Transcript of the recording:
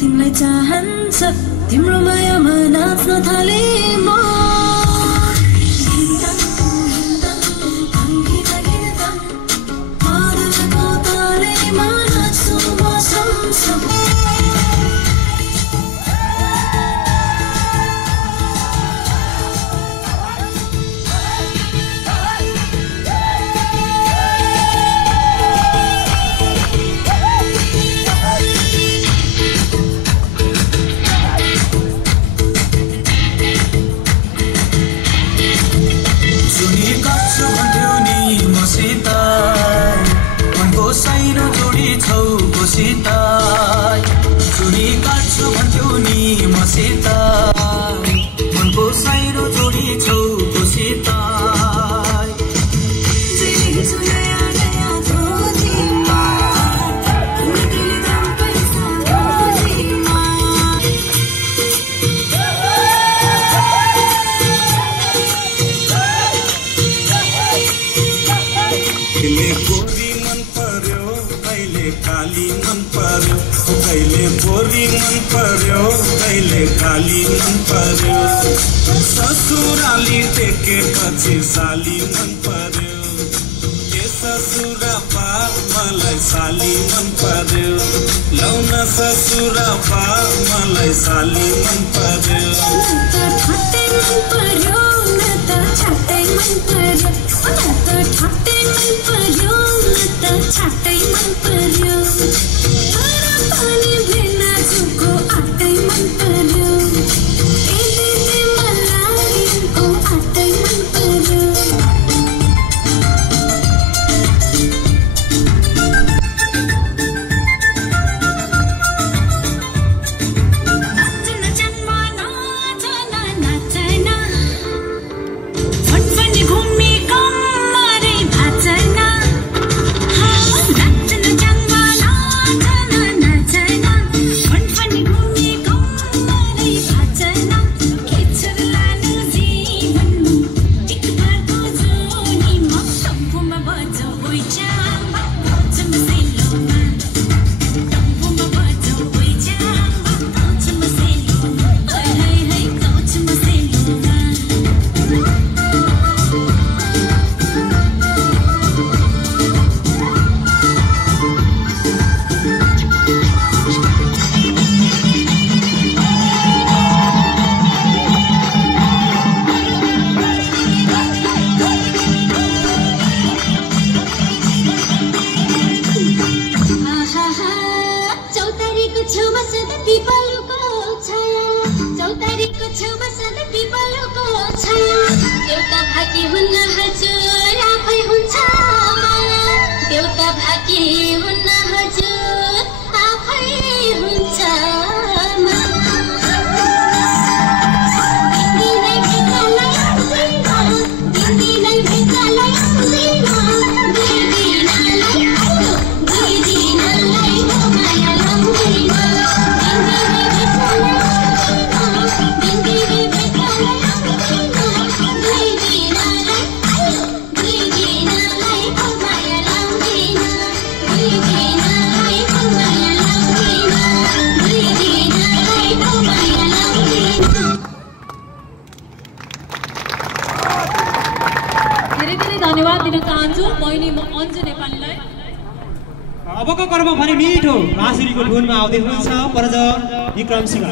तिमीलाई चाहन्छ तिम्रो मायामा नाच्न थाले म चुरी काट्छु भन्थ्यौ नि मसित मनको साइरो जोडी छौ कोसित काली मन पर्यो कहिले गोरी मन पर्यो कहिले काली मन पर्यो ससुराली देखेपछि साली मन पर्यो के ससुरापा मलाई साली मन पर्यो लौन ससुरापा मलाई साली मन पर्यो ठट्टै मन पर्यो न त छट्टै मन पर्यो न त ठट्टै मन पर्यो न त छट्टै मन पर्यो पानी बिना जुको आटै मन पर्यो एले मलाई को आटै मन पर्यो नाचन जन्म नाचन नाचन फनफनी घुमी कमरै भाचन चौतारीको छेउमा सधैँ पिपलको छाया एउटा भाकी हुन्न हजुर आफै हुन्छ माया एउटा भाकी हुन्न हजुर आफै हुन्छ धन्यवाद दिन चाहन्छु बहिनी अन्जु नेपालीलाई। अबको कर्म भने मिठो बाँसुरीको धुनमा आउँदै हुनुहुन्छ परज विक्रम सिंह।